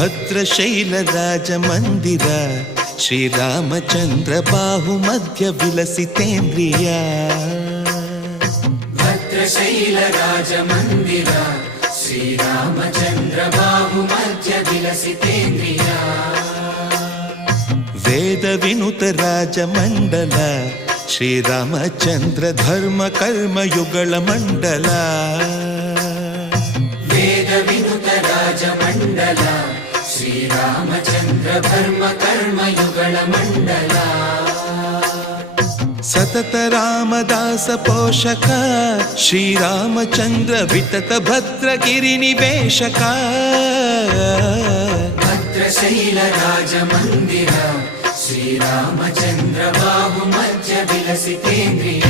ಭದ್ರಶೈಲ ರಾಜ ಮಂದಿರ ಶ್ರೀರಾಮಚಂದ್ರ ಬಾಹು ಮಧ್ಯ ವಿಲಸಿತೇಂದ್ರಿಯ ಭದ್ರಶೈಲ ರಾಜ ಮಂದಿರ ಶ್ರೀರಾಮಚಂದ್ರ ಬಾಹು ಮಧ್ಯ ವಿಲಸಿತೇಂದ್ರಿಯ ವೇದ ವಿನುತ ರಾಜ ಮಂಡಲ ಶ್ರೀರಾಮಚಂದ್ರ ಧರ್ಮ ಕರ್ಮ ಯುಗಳ ಮಂಡಲ ವೇದ ವಿನುತ ರಾಜ ಮಂಡಲ ಶ್ರೀರಾಮಚಂದ್ರ ಧರ್ಮ ಕರ್ಮ ಯುಗಳ ಮಂಡಲ ಸತತ ರಾಮದಾಸ ಪೋಷಕ ಶ್ರೀರಾಮಚಂದ್ರ ವಿತತ ಭದ್ರಗಿರಿ ನಿವೇಶಕ ಭದ್ರಶೈಲ ರಾಜ ಮಂದಿರ ಶ್ರೀರಾಮಚಂದ್ರ ಬಾಹು ಮಧ್ಯ ವಿಲಸಿತೇಂದ್ರಿಯ